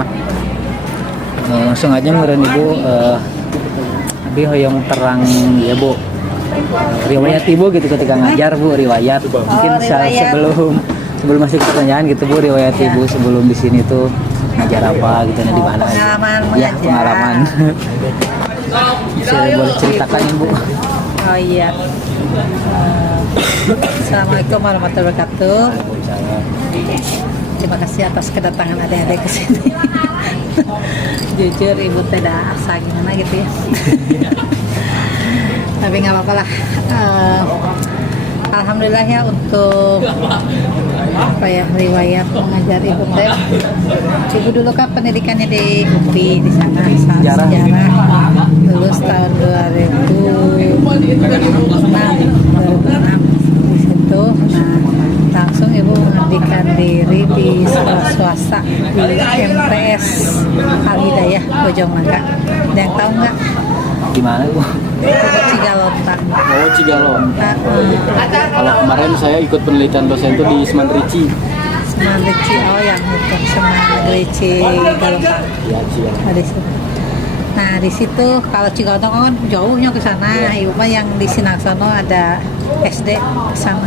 mah. Langsung aja meureun Ibu, abi hoyong terang ya Bu. Riwayat Ibu gitu ketika ngajar Bu, riwayat. Mungkin riwayat. sebelum masuk ke pertanyaan gitu Bu, riwayat Ibu sebelum di sini tuh ngajar apa gitu, di mana? Pengalaman Ya, mengajar. pengalaman. Bisa boleh ceritakan Bu. Oh iya. Assalamualaikum warahmatullahi wabarakatuh. Terima kasih atas kedatangan adik-adik ke sini. Jujur ibu tidak asa gimana gitu ya. Tapi nggak apa-apa lah. Alhamdulillah ya untuk apa ya riwayat mengajar ibu teh. Ibu dulu kan pendidikannya di UPI di sana sejarah. Lulus tahun 2006 di situ. Nah langsung ibu mengabdikan diri di sekolah swasta di MTS Al Hidayah Bojonggede. Ada yang tahu nggak? Di mana Bu? Cigalontang. Oh, Cigalontang. Kalau kemarin saya ikut penelitian dosen itu di Semandrici. Semandrici, oh yang itu Semandrici Galontang. Ya, Cigalontang. Ada situ. Nah di situ kalau Cigalontang kan jauhnya ke sana. Ibu mah yang di Sinangsono ada SD sama.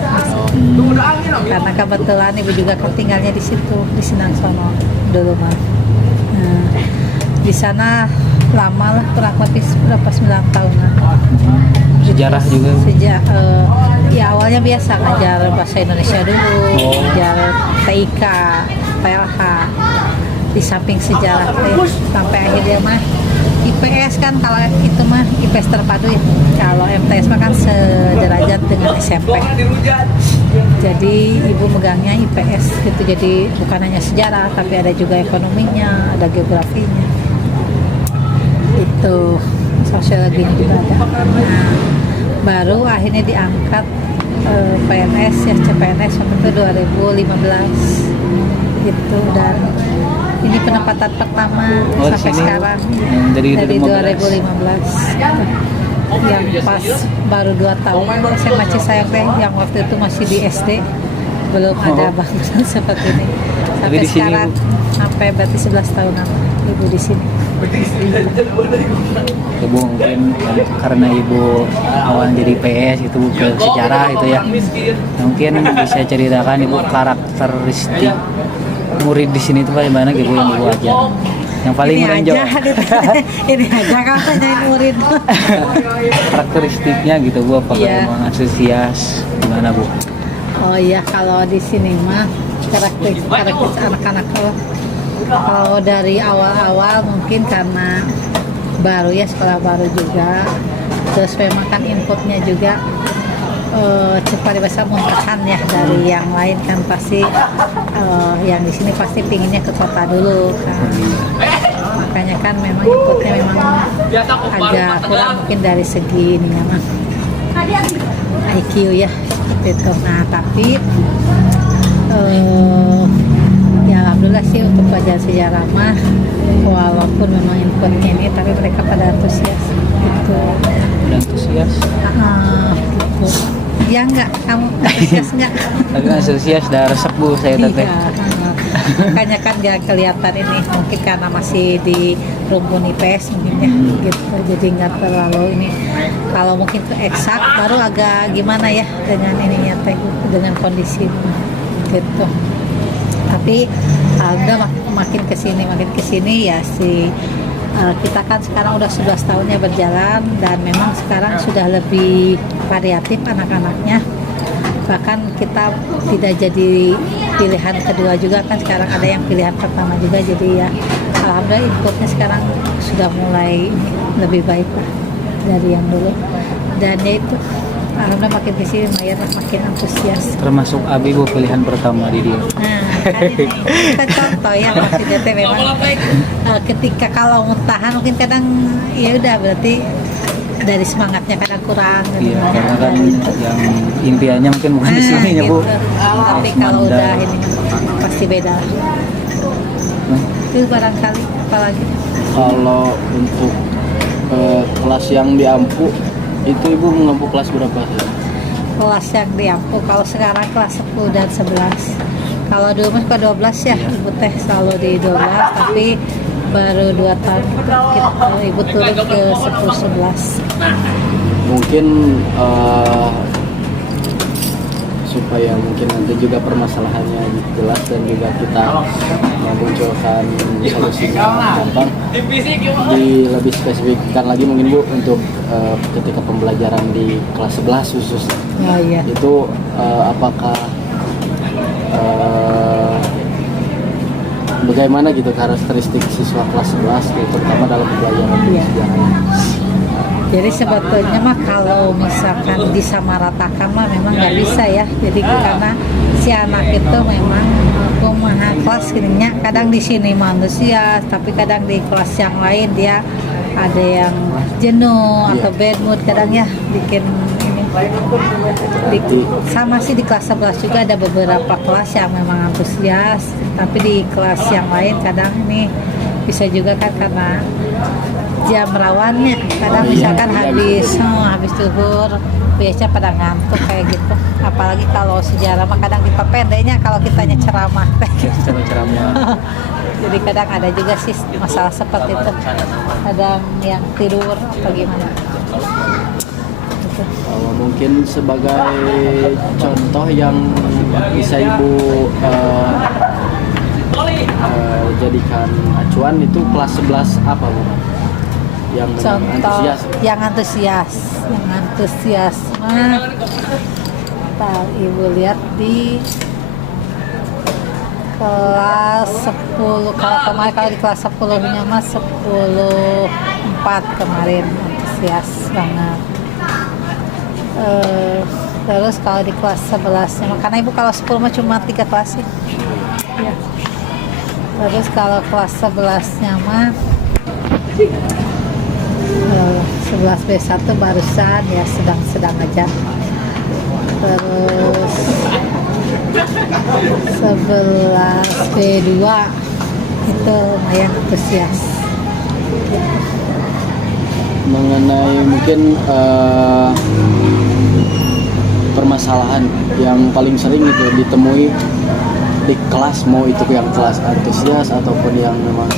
Karena kebetulan ibu juga kan tinggalnya di situ di Sinangsono dulu mah. Nah, di sana lama lah kurang lebih berapa 9 tahunan. Sejarah juga. Sejak ya awalnya biasa ngajar bahasa Indonesia dulu, ngajar TIK, PLH, di samping sejarah sampai akhirnya mah IPS kan kalau itu mah IPS terpadu ya. Kalau MTS mah kan sederajat dengan SMP. Jadi ibu megangnya IPS gitu. Jadi bukan hanya sejarah tapi ada juga ekonominya, ada geografinya. Itu sosiologinya juga ada. Nah, baru akhirnya diangkat PNS ya CPNS waktu itu 2015 gitu, dan ini penempatan pertama sampai sekarang dari 2015 yang pas baru 2 tahun saya masih sayang deh yang waktu itu masih di SD belum ada bangunan seperti ini sampai di sini, sekarang sampai berarti 11 tahunan ibu di sini. Ibu mungkin karena Ibu awal jadi PS itu ke sejarah itu ya. Mungkin bisa ceritakan Ibu karakteristik murid di sini itu bagaimana gitu yang Ibu ajar. Yang paling menonjol. Ini aja kan tanyain murid. Karakteristiknya gitu Bu, apakah memang antusias gimana Bu? Oh iya, kalau di sini mah karakteristik anak-anak kalau dari awal-awal mungkin karena baru ya, sekolah baru juga, terus memang kan inputnya juga cepat bahasa muntahan ya dari yang lain kan pasti yang di sini pasti pinginnya ke kota dulu kan. Makanya kan memang inputnya memang agak kurang mungkin dari segi ini ya mah IQ ya seperti itu. Nah tapi ya alhamdulillah sih untuk pelajaran sejarah mah walaupun memang inputnya ini tapi mereka pada antusias gitu. Antusias? Gitu. Ya enggak, kamu antusias enggak? Tapi antusias dah resep Bu saya tadi. Iya, makanya kan gak kelihatan ini mungkin karena masih di rumpun IPS mungkin ya gitu, jadi nggak terlalu ini. Kalau mungkin ke eksak baru agak gimana ya dengan ininya teh, dengan kondisi gitu. Tapi alhamdulillah makin kesini ya kita kan sekarang udah 11 tahunnya berjalan dan memang sekarang sudah lebih variatif anak-anaknya, bahkan kita tidak jadi pilihan kedua juga kan, sekarang ada yang pilihan pertama juga, jadi ya alhamdulillah inputnya sekarang sudah mulai lebih baik lah dari yang dulu, dan ya itu alhamdulillah makin kesini makin antusias. Termasuk Abi Bu pilihan pertama di dia. Nah, kan ini kita contoh ya maksudnya teh memang ketika kalau muntahan mungkin kadang ya udah berarti dari semangatnya kadang kurang. Iya, karena kan yang impiannya mungkin bukan di sini ya Bu. Tapi kalau udah ini pasti beda. Itu barangkali apalagi. Kalau untuk kelas yang diampu itu Ibu mengampu kelas berapa sih? Kelas yang diampu kalau sekarang kelas 10 dan 11. Kalau dulu mah ke 12 ya, ibu teh selalu di 12, tapi baru 2 tahun ibu turun ke 10-11. Mungkin supaya mungkin nanti juga permasalahannya jelas dan juga kita memunculkan solusinya gampang, lebih spesifikkan lagi mungkin Bu untuk ketika pembelajaran di kelas 11 khusus Oh iya. itu apakah bagaimana gitu karakteristik siswa kelas 11 gitu, terutama dalam pembelajaran Iya. sejarah. Jadi sebetulnya mah kalau misalkan disamaratakan mah memang nggak bisa ya. Jadi karena si anak itu memang kumaha kelas gininya, kadang di sini manusia, tapi kadang di kelas yang lain dia ada yang jenuh atau bad mood, kadang ya bikin ini. Sama sih di kelas 11 juga ada beberapa kelas yang memang antusias, tapi di kelas yang lain kadang ini bisa juga kan karena jam rawannya, kadang misalkan habis zuhur biasanya pada ngantuk kayak gitu. Apalagi kalau sejarah mah kadang kita pendeknya kalau kitanya ceramah Ceramah. jadi kadang ada juga sih masalah seperti itu, kadang yang tidur atau gimana gitu. Mungkin sebagai contoh yang bisa Ibu jadikan acuan itu kelas 11 apa Bu? Yang memang Contoh antusias. yang antusias mah ntar ibu lihat di kelas 10. Kalau kemarin kalau di kelas 10 nya mah 10-4 kemarin antusias banget. Terus kalau di kelas 11 nya mah, karena ibu kalau 10 mah cuma 3 kelas sih ya. Terus kalau kelas 11 nya mah 11 B1 barusan ya, sedang aja. Terus 11 B2 itu lumayan antusias. Mengenai mungkin permasalahan yang paling sering itu ditemui di kelas, mau itu yang kelas antusias ataupun yang memang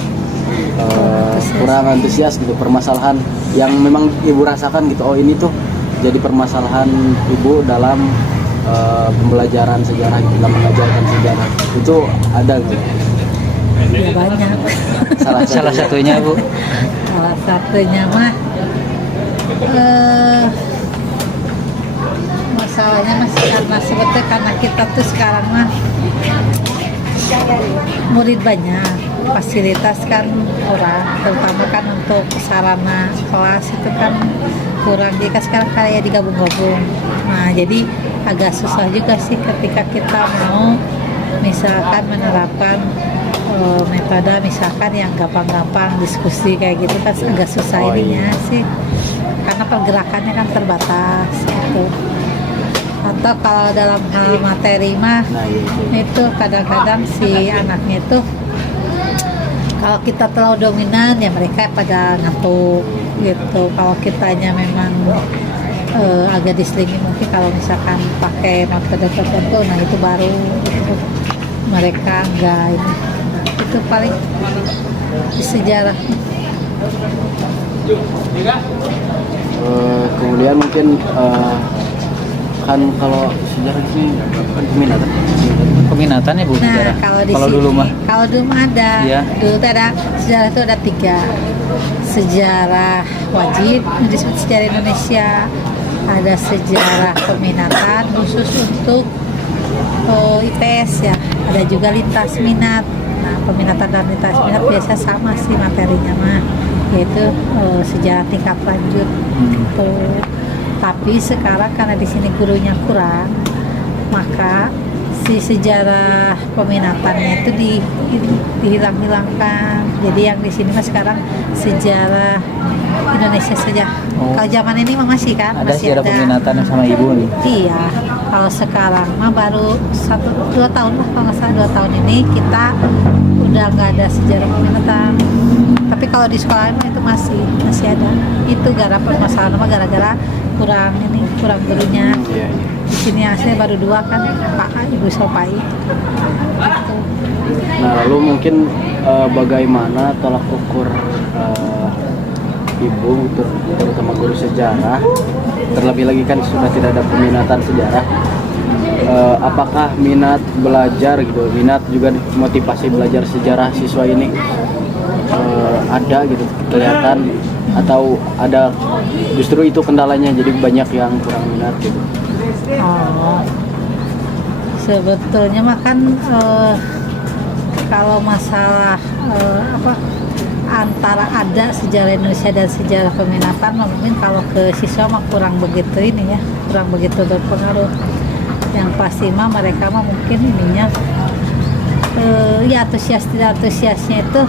kurang antusias gitu, permasalahan yang memang Ibu rasakan gitu, oh ini tuh jadi permasalahan Ibu dalam pembelajaran sejarah gitu, dalam mengajarkan sejarah itu ada gitu. Ya banyak. Salah satunya Bu. Salah satunya mah masalahnya masih karena sebetulnya karena kita tuh sekarang mah murid banyak, fasilitas kan kurang, terutama kan untuk sarana kelas itu kan kurang, jadi kan sekarang kayak digabung-gabung. Nah jadi agak susah juga sih ketika kita mau misalkan menerapkan metode misalkan yang gampang-gampang diskusi kayak gitu kan agak susah ininya sih, karena pergerakannya kan terbatas gitu. Atau kalau dalam hal materi mah itu kadang-kadang si anaknya itu kalau kita terlalu dominan ya mereka pada ngantuk gitu. Kalau kitanya memang agak diselingi mungkin kalau misalkan pakai metode tertentu, nah itu baru gitu. Mereka enggak ini. Itu paling di sejarah. Kemudian mungkin kan kalau sejarah sih kan Peminatan ya Bu Nah sejarah. kalau di Kalau sini, dulu mah kalau dulu mah ada, Iya. dulu tuh ada sejarah itu ada 3. Sejarah wajib disebut sejarah Indonesia, ada sejarah peminatan khusus untuk IPS ya, ada juga lintas minat. Nah peminatan dan lintas minat biasa sama sih materinya mah, yaitu sejarah tingkat lanjut gitu. Tapi sekarang karena di sini gurunya kurang, maka si sejarah peminatannya itu dihilang-hilangkan. Jadi yang di sini mah sekarang sejarah Indonesia saja. Kalau zaman ini mah masih kan, ada masih sejarah peminatan sama Ibu nih. Iya, kalau sekarang mah baru 1-2 tahun lah, kalau nggak salah 2 tahun ini kita udah nggak ada sejarah peminatan. Tapi kalau di sekolah mah itu masih ada. Itu gara permasalahan mah gara-gara kurang gurunya. Iya, iya. Di sini aslinya baru 2 kan, Pak Ibu Sopai. Gitu. Nah, lalu mungkin bagaimana tolak ukur ibu terutama guru sejarah, terlebih lagi kan sudah tidak ada peminatan sejarah, apakah minat belajar gitu, minat juga motivasi belajar sejarah siswa ini ada gitu kelihatan, atau ada justru itu kendalanya jadi banyak yang kurang minat gitu? Oh, sebetulnya mah kan kalau masalah antara ada sejarah Indonesia dan sejarah peminatan mungkin kalau ke siswa mah kurang begitu ini ya, kurang begitu berpengaruh. Yang pasti mah mereka mah mungkin ininya ya antusias tidak antusiasnya itu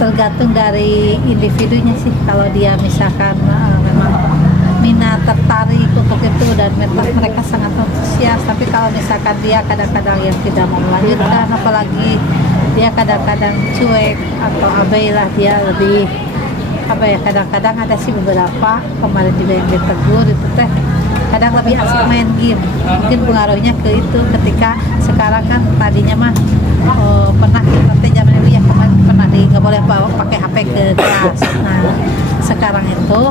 tergantung dari individunya sih. Kalau dia misalkan memang minat tertarik untuk itu dan mereka sangat antusias, tapi kalau misalkan dia kadang-kadang yang tidak mau melanjutkan, apalagi dia kadang-kadang cuek atau abai lah, dia lebih apa ya, kadang-kadang ada sih beberapa kemarin juga yang ditegur itu teh kadang lebih asik main game. Mungkin pengaruhnya ke itu, ketika sekarang kan tadinya mah pernah kita teh zaman dulu ya kemarin pernah nggak boleh bawa pakai HP ke kelas. Nah sekarang itu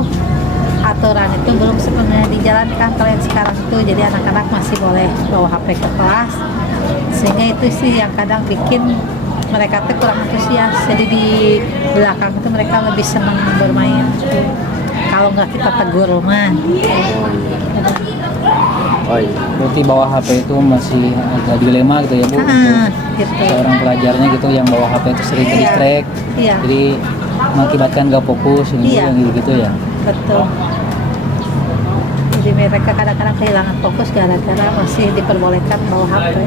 aturan itu belum sepenuhnya dijalankan kalau yang sekarang itu, jadi anak-anak masih boleh bawa HP ke kelas, sehingga itu sih yang kadang bikin mereka tuh kurang antusias. Jadi di belakang itu mereka lebih senang bermain kalau nggak kita tegur mah. Oh iya. Berarti bawa HP itu masih agak dilema gitu ya Bu, untuk Gitu. seorang pelajarnya gitu yang bawa HP itu sering ke Iya. distract, Iya. jadi mengakibatkan gak fokus ini Iya. yang gitu ya. Betul. Jadi mereka kadang-kadang kehilangan fokus gara-gara masih diperbolehkan bawa HP.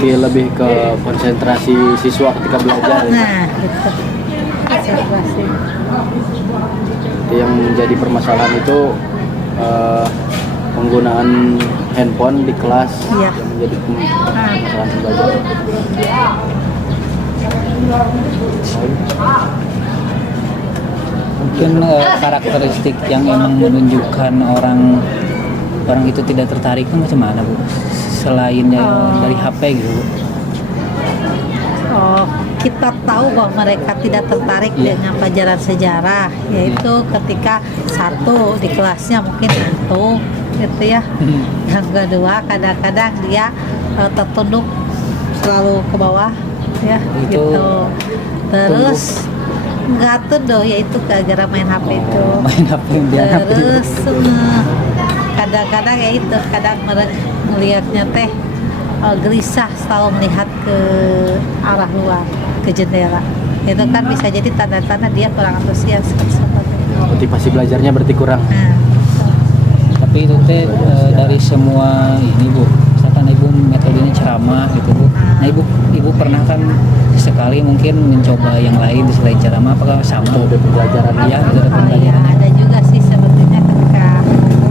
Lebih ke konsentrasi siswa ketika belajar ya. Nah, gitu. Konsentrasi. Yang menjadi permasalahan itu penggunaan handphone di kelas. Iya. Yang menjadi permasalahan belajar. Mungkin karakteristik yang emang menunjukkan orang itu tidak tertarik itu macam mana Bu? Selain dari HP gitu Bu? Oh, kita tahu bahwa mereka tidak tertarik dengan pelajaran sejarah, yaitu ketika satu di kelasnya mungkin ngantuk gitu ya. Yang kedua kadang-kadang dia tertunduk selalu ke bawah ya Itu gitu. Terus nggak tunduk, yaitu gara-gara main HP itu. Main HP dia HP juga. Terus kadang-kadang ya itu, kadang melihatnya teh gelisah, selalu melihat ke arah luar, ke jendela. Itu kan bisa jadi tanda-tanda dia kurang antusias kan seperti. Motivasi belajarnya berarti kurang. Nah, Tapi itu teh dari semua ini Bu, misalkan Ibu metodenya ceramah gitu Bu. Nah Ibu pernah kan sekali mungkin mencoba yang lain selain ceramah, apakah sampo Ada pembelajaran. ya ada ya, pembelajaran? ada juga sih sebetulnya ketika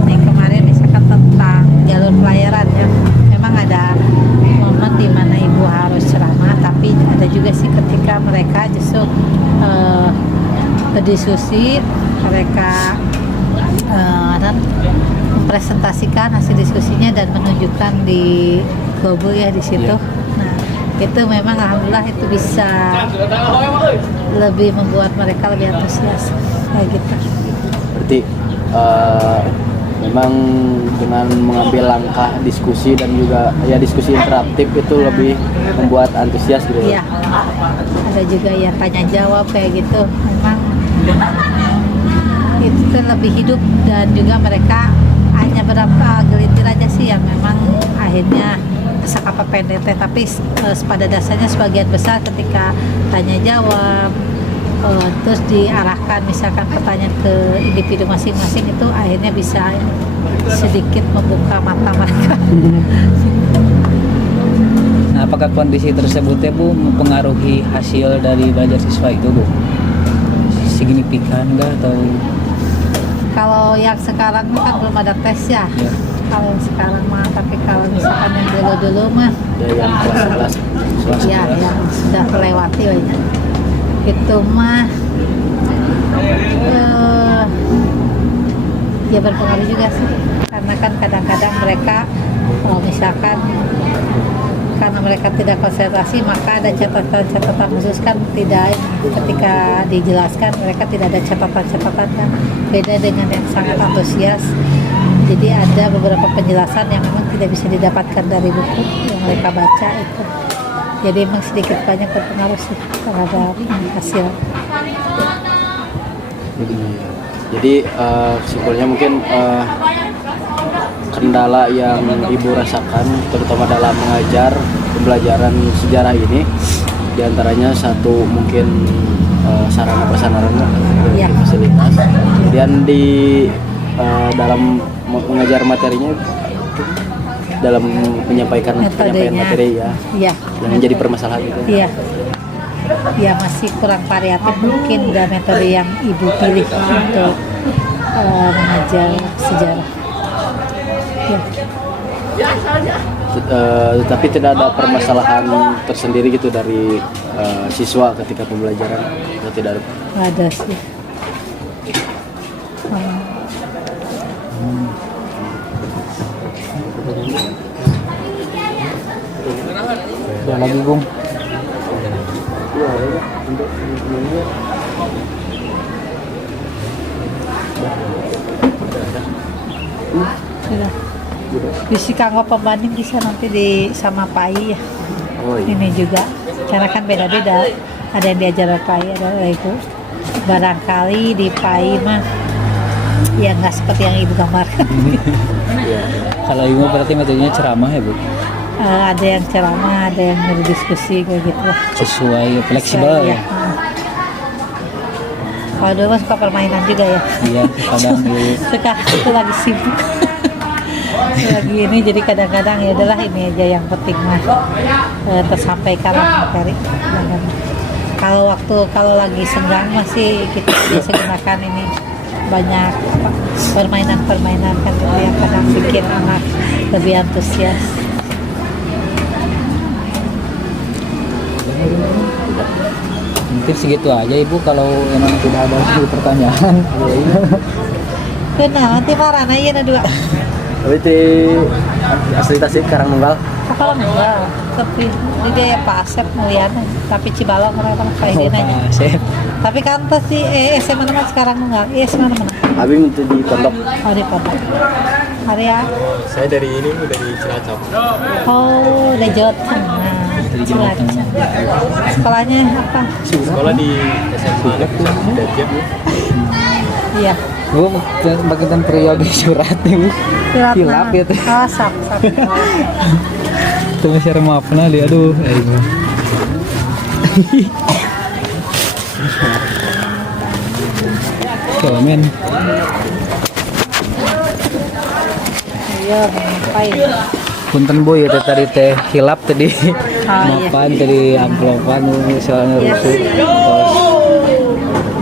ini kemarin misalkan tentang jalur pelayaran ya, memang ada momen di mana ibu harus ceramah, tapi ada juga sih ketika mereka justru berdiskusi, mereka dan mempresentasikan hasil diskusinya dan menunjukkan di Gobo ya di situ. Nah itu memang alhamdulillah itu bisa lebih membuat mereka lebih antusias kayak gitu. Berarti memang dengan mengambil langkah diskusi dan juga ya diskusi interaktif itu lebih membuat antusias gitu Iya, ada juga ya tanya jawab kayak gitu. Memang itu tuh lebih hidup, dan juga mereka hanya berapa gelintir aja sih yang memang akhirnya kesakapa pendek teh, tapi pada dasarnya sebagian besar ketika tanya jawab terus diarahkan misalkan pertanyaan ke individu masing-masing, itu akhirnya bisa sedikit membuka mata mereka. Nah, apakah kondisi tersebut ya Bu mempengaruhi hasil dari belajar siswa itu Bu? Signifikan enggak atau? Kalau yang sekarang kan belum ada tes ya. Ya. Kalau yang sekarang mah, tapi kalau misalkan yang dulu-dulu mah ya yang kelas-kelas. ya yang sudah terlewati banyak itu mah Ya berpengaruh juga sih, karena kan kadang-kadang mereka kalau misalkan karena mereka tidak konsentrasi maka ada catatan-catatan khusus kan tidak, ketika dijelaskan mereka tidak ada catatan-catatan kan, beda dengan yang sangat antusias. Jadi ada beberapa penjelasan yang memang tidak bisa didapatkan dari buku yang mereka baca itu. Jadi memang sedikit banyak berpengaruh sih terhadap hasil. Jadi kesimpulannya mungkin kendala yang ibu rasakan terutama dalam mengajar pembelajaran sejarah ini diantaranya satu mungkin sarana prasarana Ya. fasilitas, kemudian di dalam mengajar materinya dalam penyampaian materi ya Iya. yang menjadi permasalahan itu. Iya. Ya masih kurang variatif mungkin dan metode yang ibu pilih untuk mengajar sejarah. Ya. Tapi tidak ada permasalahan tersendiri gitu dari siswa ketika pembelajaran, atau tidak ada? Ada sih. Ya lagi Gung. Sudah. Bisa kanggo pembanding bisa nanti di sama PAI ya. Oh iya. Ini juga karena kan beda-beda, ada yang diajar PAI, ada itu barangkali di PAI mah ya nggak seperti yang ibu gambarkan. Kalau ibu berarti metodenya ceramah ya Bu? Ada yang ceramah, ada yang berdiskusi kayak gitu lah. Sesuai fleksibel ya? Kalau dulu mah suka permainan juga ya. Iya, kadang dulu. Suka itu lagi sibuk. Lagi ini jadi kadang-kadang ya udahlah ini aja yang penting mah tersampaikan materi. Kalau lagi senggang masih kita biasa gunakan ini banyak permainan-permainan kan gitu yang kadang bikin anak lebih antusias. Mungkin segitu aja Ibu kalau memang tidak ada lagi pertanyaan. Kenal nanti marah na iya na dua. Tapi di asli tasik Karangnunggal. Kalau enggak, tapi di dia Pak Asep ngeliat, tapi Cibalong orang kayak dia nanya. Asep. Tapi kan pasti SMA mana sekarang enggak? SMA mana? Abi untuk di pondok. Oh di Pondok. Area. Saya dari ini Bu, dari Cilacap. Oh, dari Jawa Tengah. Dari Jawa Tengah. Sekolahnya apa? Sekolah di SMA Negeri Dajab Bu. Iya. Bu, bagian periode surat nih Bu. Hilap ya tuh. Oh, sap. Itu masih maafna dia, aduh. Ibu. Kalau men. Iya, ngapain? Punten Bu ya tadi teh hilap tadi. Ah, iya. Mapan tadi amplopan soalnya Iya. rusuh.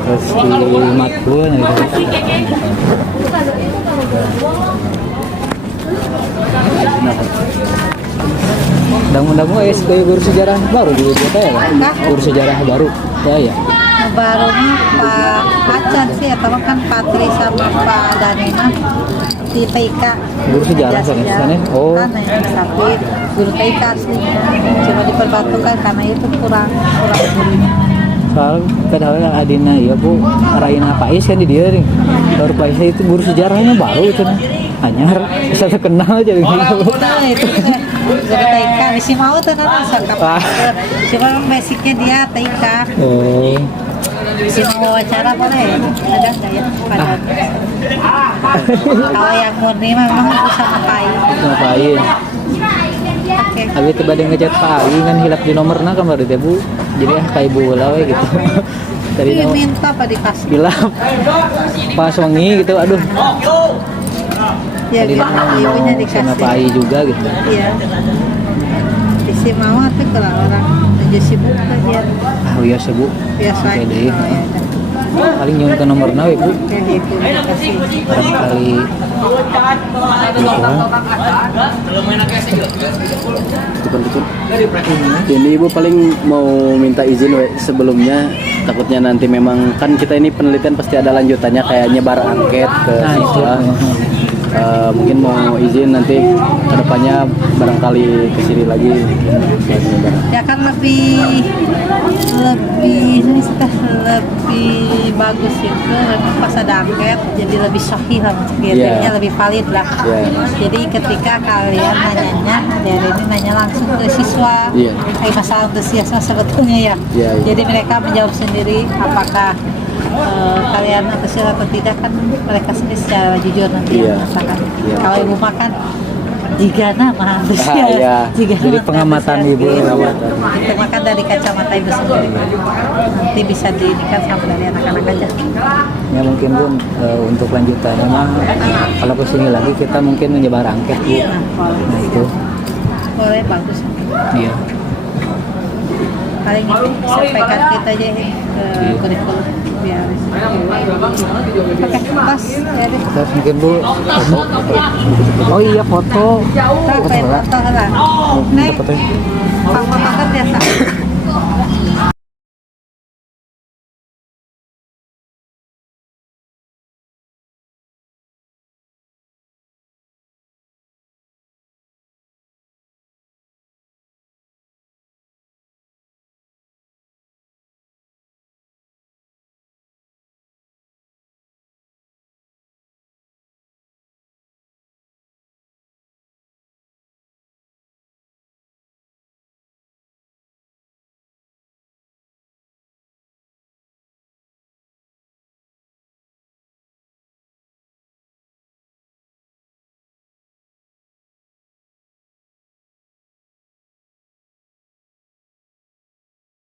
Terus di matbun gitu. Mudah-mudahan SD guru sejarah baru juga kita ya kan? Hah? Guru sejarah baru ya. Barunya Pak Acan sih, atau kan Patri sama Pak Danena di TIK. Guru sejarah Ajar kan ya? Oh. Kan yang tapi guru TIK aslinya cuma diperbantukan karena itu kurang gurunya. Soal kadang-kadang adina ya Bu, Raina Pais kan di dia nih. Baru Pais itu guru sejarahnya baru itu nih. Anyar bisa terkenal aja gitu. Nah itu guru TIK misi mau tuh nanti Ah. cuma basicnya dia TIK. Oh. Misi mau wawancara boleh ada nggak ya? Ada. Kalau yang murni memang itu sama PAI. Ngapain? Oke. Habis tiba dia ngechat Pak Ali kan hilap di nomornya kamar teh Bu. Jadi kayak ibu lah we gitu. Tadi Ini nama minta apa dikasih? hilap. Pas wangi gitu aduh. Ya Tadi gitu, ibunya sama dikasih. Pak Ali juga gitu. Iya. Isi mau tapi kalau orang aja sibuk aja Oh iya Bu. biasa Oke aja. deh. Oh, ya udah. Paling nyuwun ke nomornya we Bu. Ya gitu dikasih. Barangkali Tukun. Jadi ibu paling mau minta izin we sebelumnya takutnya nanti memang kan kita ini penelitian pasti ada lanjutannya kayak nyebar angket ke Nah, itu. siswa. Mungkin mau izin nanti kedepannya barangkali kesini lagi buat nyebar. Ya kan lebih ini sudah lebih bagus itu memang pas ada angket jadi lebih sahih lah jadinya Iya. lebih valid lah. Iya. Jadi ketika kalian nanyanya dari ini nanya langsung ke siswa Iya. masalah antusiasme sebetulnya ya. Iya, iya. Jadi mereka menjawab sendiri apakah kalian antusias atau tidak kan mereka sendiri secara jujur nanti Iya. yang merasakan. Iya. Kalau ibu makan jika nama antusias, iya. jika Jadi pengamatan ibu. itu makan dari kacamata ibu sendiri. Nanti bisa diinikan sama dari anak-anak aja. Ya mungkin Bu untuk lanjutannya mah kalau kesini lagi kita mungkin menyebar angket Bu. Nah, kalau Nah itu, boleh bagus. iya. Paling itu sampaikan kita aja ke kurikulum biar. Oke, pas jadi Terus mungkin Bu foto. Oh iya foto. apa yang foto lah. Nek, Fotonya. foto